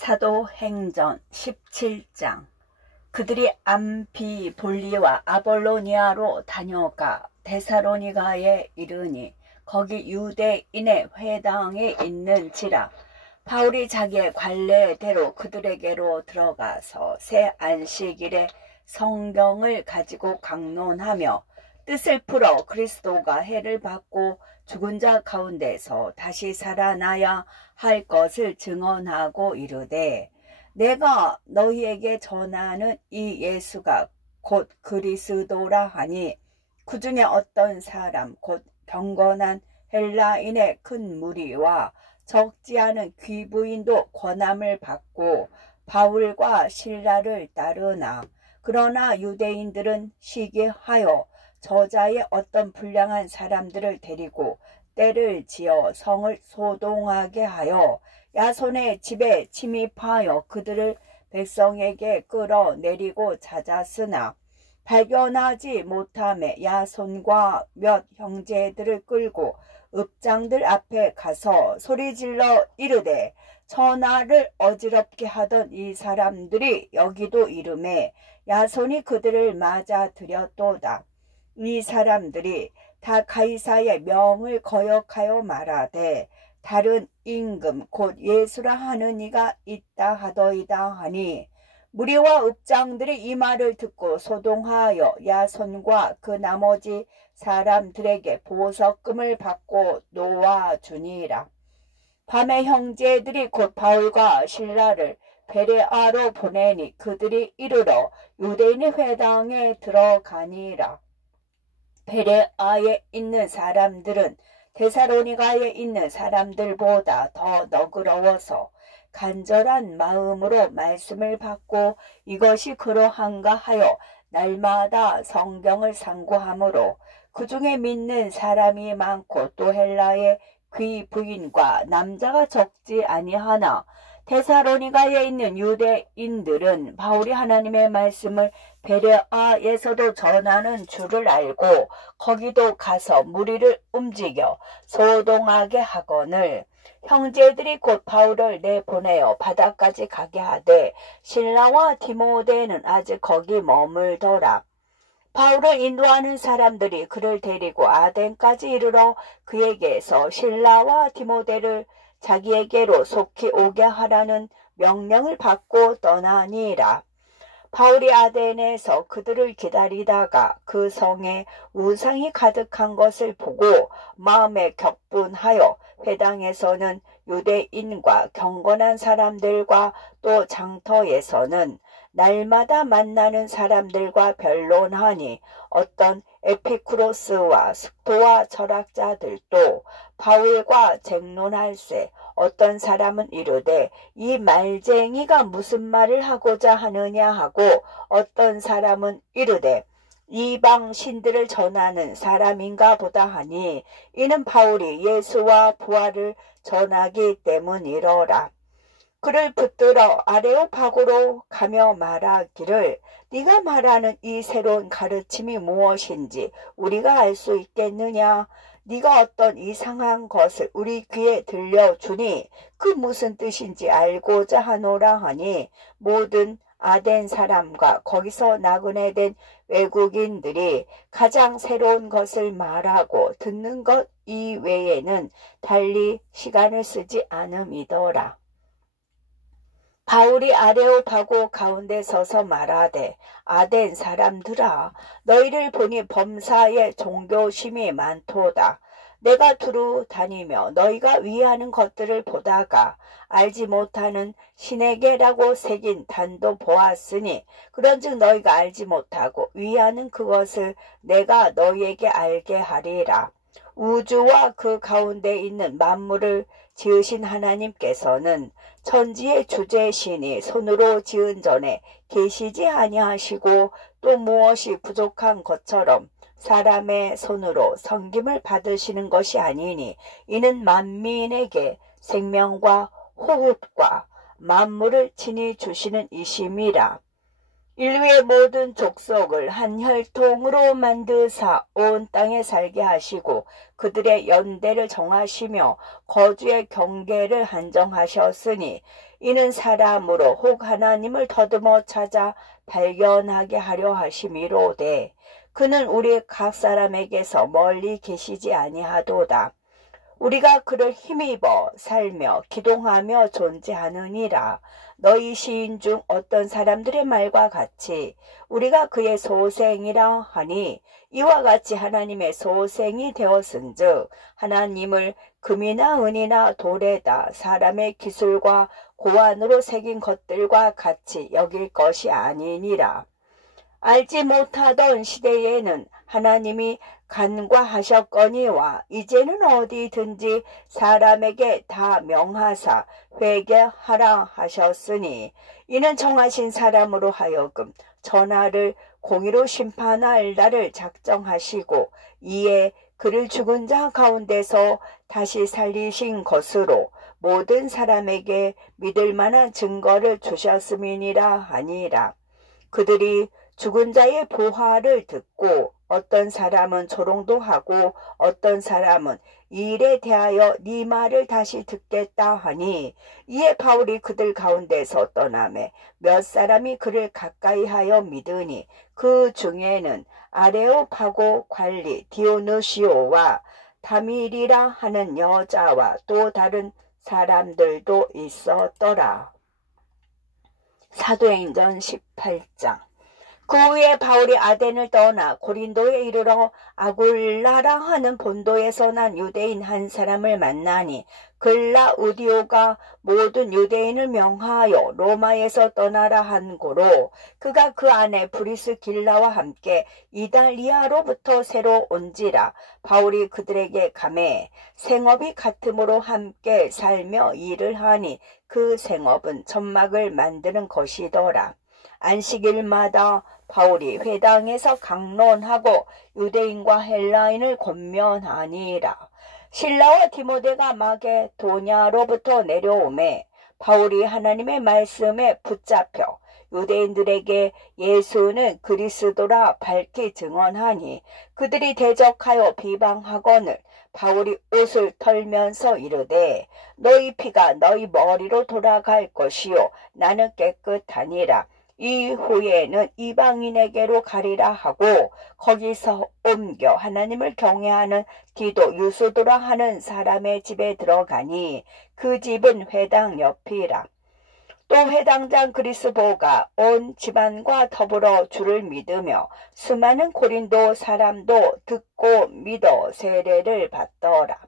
사도행전 17장. 그들이 암피볼리와 아볼로니아로 다녀가 데살로니가에 이르니 거기 유대인의 회당이 있는지라. 바울이 자기의 관례대로 그들에게로 들어가서 새 안식일에 성경을 가지고 강론하며 뜻을 풀어 그리스도가 해를 받고 죽은 자 가운데서 다시 살아나야 할 것을 증언하고 이르되, 내가 너희에게 전하는 이 예수가 곧 그리스도라 하니 그 중에 어떤 사람 곧 경건한 헬라인의 큰 무리와 적지 않은 귀부인도 권함을 받고 바울과 실라를 따르나, 그러나 유대인들은 시기하여 저자의 어떤 불량한 사람들을 데리고 때를 지어 성을 소동하게 하여 야손의 집에 침입하여 그들을 백성에게 끌어내리고 찾았으나 발견하지 못하매 야손과 몇 형제들을 끌고 읍장들 앞에 가서 소리질러 이르되, 천하를 어지럽게 하던 이 사람들이 여기도 이르매 야손이 그들을 맞아들였도다. 이 사람들이 다 가이사의 명을 거역하여 말하되 다른 임금 곧 예수라 하는 이가 있다 하더이다 하니, 무리와 읍장들이 이 말을 듣고 소동하여 야손과 그 나머지 사람들에게 보석금을 받고 놓아주니라. 밤에 형제들이 곧 바울과 실라를 베레아로 보내니 그들이 이르러 유대인의 회당에 들어가니라. 베레아에 있는 사람들은 데살로니가에 있는 사람들보다 더 너그러워서 간절한 마음으로 말씀을 받고 이것이 그러한가 하여 날마다 성경을 상고하므로 그 중에 믿는 사람이 많고 또 헬라의 귀부인과 남자가 적지 아니하나, 데살로니가에 있는 유대인들은 바울이 하나님의 말씀을 베레아에서도 전하는 줄을 알고 거기도 가서 무리를 움직여 소동하게 하거늘, 형제들이 곧 바울을 내보내어 바다까지 가게 하되 실라와 디모데는 아직 거기 머물더라. 바울을 인도하는 사람들이 그를 데리고 아덴까지 이르러 그에게서 실라와 디모데를 자기에게로 속히 오게 하라는 명령을 받고 떠나니라. 바울이 아덴에서 그들을 기다리다가 그 성에 우상이 가득한 것을 보고 마음에 격분하여 회당에서는 유대인과 경건한 사람들과 또 장터에서는 날마다 만나는 사람들과 변론하니, 어떤 에피쿠로스와 스토아 철학자들도 바울과 쟁론할세, 어떤 사람은 이르되 이 말쟁이가 무슨 말을 하고자 하느냐 하고, 어떤 사람은 이르되 이방 신들을 전하는 사람인가 보다 하니, 이는 바울이 예수와 부활을 전하기 때문이로라. 그를 붙들어 아레오파고로 가며 말하기를, 네가 말하는 이 새로운 가르침이 무엇인지 우리가 알 수 있겠느냐? 네가 어떤 이상한 것을 우리 귀에 들려주니 그 무슨 뜻인지 알고자 하노라 하니, 모든 아덴 사람과 거기서 나그네 된 외국인들이 가장 새로운 것을 말하고 듣는 것 이외에는 달리 시간을 쓰지 않음이더라. 바울이 아레오파고 가운데 서서 말하되, 아덴 사람들아, 너희를 보니 범사에 종교심이 많도다. 내가 두루 다니며 너희가 위하는 것들을 보다가 알지 못하는 신에게라고 새긴 단도 보았으니, 그런즉 너희가 알지 못하고 위하는 그것을 내가 너희에게 알게 하리라. 우주와 그 가운데 있는 만물을 지으신 하나님께서는 천지의 주제신이 손으로 지은 전에 계시지 아니하시고, 또 무엇이 부족한 것처럼 사람의 손으로 섬김을 받으시는 것이 아니니, 이는 만민에게 생명과 호흡과 만물을 친히 주시는 이심이라. 인류의 모든 족속을 한 혈통으로 만드사 온 땅에 살게 하시고 그들의 연대를 정하시며 거주의 경계를 한정하셨으니 이는 사람으로 혹 하나님을 더듬어 찾아 발견하게 하려 하심이로되 그는 우리 각 사람에게서 멀리 계시지 아니하도다. 우리가 그를 힘입어 살며 기동하며 존재하느니라. 너희 시인 중 어떤 사람들의 말과 같이 우리가 그의 소생이라 하니 이와 같이 하나님의 소생이 되었은즉 하나님을 금이나 은이나 돌에다 사람의 기술과 고안으로 새긴 것들과 같이 여길 것이 아니니라. 알지 못하던 시대에는 하나님이 간과하셨거니와 이제는 어디든지 사람에게 다 명하사 회개하라 하셨으니 이는 정하신 사람으로 하여금 전하를 공의로 심판할 날을 작정하시고 이에 그를 죽은 자 가운데서 다시 살리신 것으로 모든 사람에게 믿을 만한 증거를 주셨음이니라 하니라. 그들이 죽은 자의 부활을 듣고 어떤 사람은 조롱도 하고 어떤 사람은 이 일에 대하여 네 말을 다시 듣겠다 하니 이에 바울이 그들 가운데서 떠나매 몇 사람이 그를 가까이하여 믿으니 그 중에는 아레오파고 관리 디오누시오와 다밀이라 하는 여자와 또 다른 사람들도 있었더라. 사도행전 18장. 그 후에 바울이 아덴을 떠나 고린도에 이르러 아굴라라 하는 본도에서 난 유대인 한 사람을 만나니 글라우디오가 모든 유대인을 명하여 로마에서 떠나라 한 고로 그가 그 안에 브리스길라와 함께 이달리아로부터 새로 온지라. 바울이 그들에게 가매 생업이 같음으로 함께 살며 일을 하니 그 생업은 천막을 만드는 것이더라. 안식일마다 바울이 회당에서 강론하고 유대인과 헬라인을 권면하니라. 실라와 디모데가 마게도냐로부터 내려오매 바울이 하나님의 말씀에 붙잡혀 유대인들에게 예수는 그리스도라 밝히 증언하니 그들이 대적하여 비방하거늘 바울이 옷을 털면서 이르되 너희 피가 너희 머리로 돌아갈 것이요 나는 깨끗하니라. 이후에는 이방인에게로 가리라 하고 거기서 옮겨 하나님을 경외하는 디도 유수도라 하는 사람의 집에 들어가니 그 집은 회당 옆이라. 또 회당장 그리스보가 온 집안과 더불어 주를 믿으며 수많은 고린도 사람도 듣고 믿어 세례를 받더라.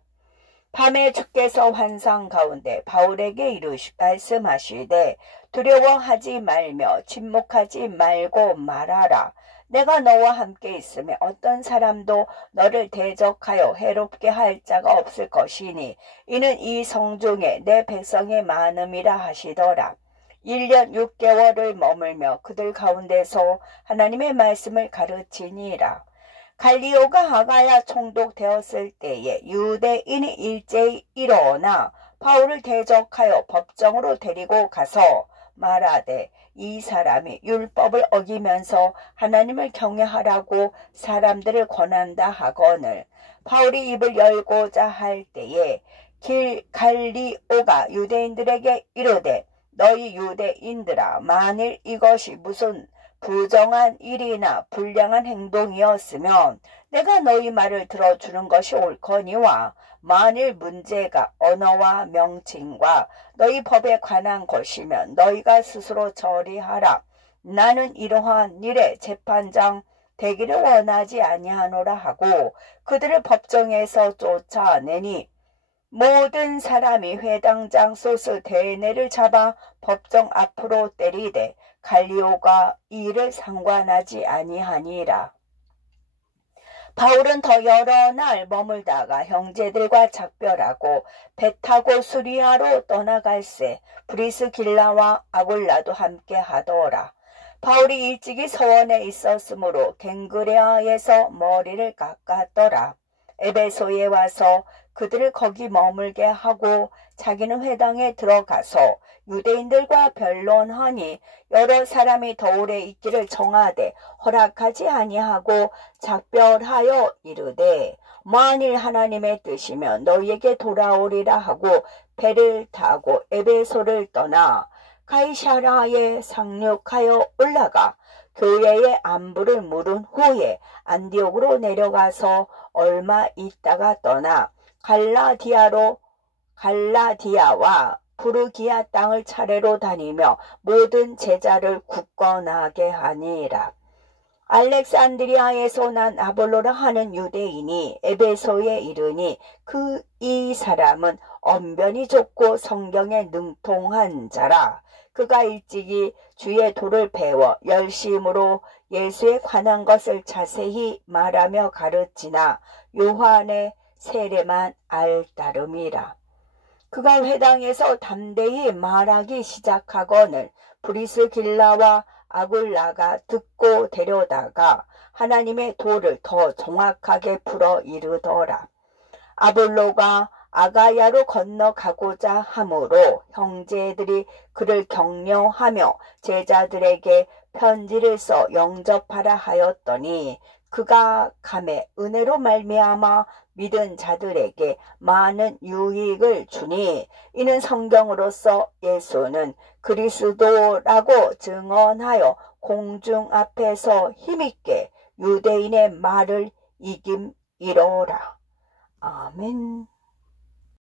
밤에 주께서 환상 가운데 바울에게 말씀하시되 두려워하지 말며 침묵하지 말고 말하라. 내가 너와 함께 있으며 어떤 사람도 너를 대적하여 해롭게 할 자가 없을 것이니 이는 이 성중에 내 백성이 많음이라 하시더라. 1년 6개월을 머물며 그들 가운데서 하나님의 말씀을 가르치니라. 갈리오가 아가야 총독되었을 때에 유대인이 일제히 일어나 바울을 대적하여 법정으로 데리고 가서 말하되 이 사람이 율법을 어기면서 하나님을 경외하라고 사람들을 권한다 하거늘 바울이 입을 열고자 할 때에 갈리오가 유대인들에게 이르되 너희 유대인들아 만일 이것이 무슨 부정한 일이나 불량한 행동이었으면 내가 너희 말을 들어주는 것이 옳거니와 만일 문제가 언어와 명칭과 너희 법에 관한 것이면 너희가 스스로 처리하라. 나는 이러한 일에 재판장 되기를 원하지 아니하노라 하고 그들을 법정에서 쫓아내니 모든 사람이 회당장 소스데네를 잡아 법정 앞으로 때리되 갈리오가 이 일을 상관하지 아니하니라. 바울은 더 여러 날 머물다가 형제들과 작별하고 배 타고 수리아로 떠나갈새 브리스길라와 아굴라도 함께 하더라. 바울이 일찍이 서원에 있었으므로 갱그레아에서 머리를 깎았더라. 에베소에 와서 그들을 거기 머물게 하고 자기는 회당에 들어가서 유대인들과 변론하니 여러 사람이 더 오래 있기를 정하되 허락하지 아니하고 작별하여 이르되 만일 하나님의 뜻이면 너희에게 돌아오리라 하고 배를 타고 에베소를 떠나 가이사랴에 상륙하여 올라가 교회의 안부를 물은 후에 안디옥으로 내려가서 얼마 있다가 떠나 갈라디아와 부르기아 땅을 차례로 다니며 모든 제자를 굳건하게 하니라. 알렉산드리아에서 난 아볼로라 하는 유대인이 에베소에 이르니 이 사람은 언변이 좋고 성경에 능통한 자라. 그가 일찍이 주의 도를 배워 열심으로 예수에 관한 것을 자세히 말하며 가르치나 요한의 세례만 알 따름이라. 그가 회당에서 담대히 말하기 시작하거늘 브리스길라와 아굴라가 듣고 데려다가 하나님의 도를 더 정확하게 풀어 이르더라. 아볼로가 아가야로 건너가고자 하므로 형제들이 그를 격려하며 제자들에게 편지를 써 영접하라 하였더니 그가 감에 은혜로 말미암아 믿은 자들에게 많은 유익을 주니 이는 성경으로서 예수는 그리스도라고 증언하여 공중 앞에서 힘있게 유대인의 말을 이김이로라. 아멘.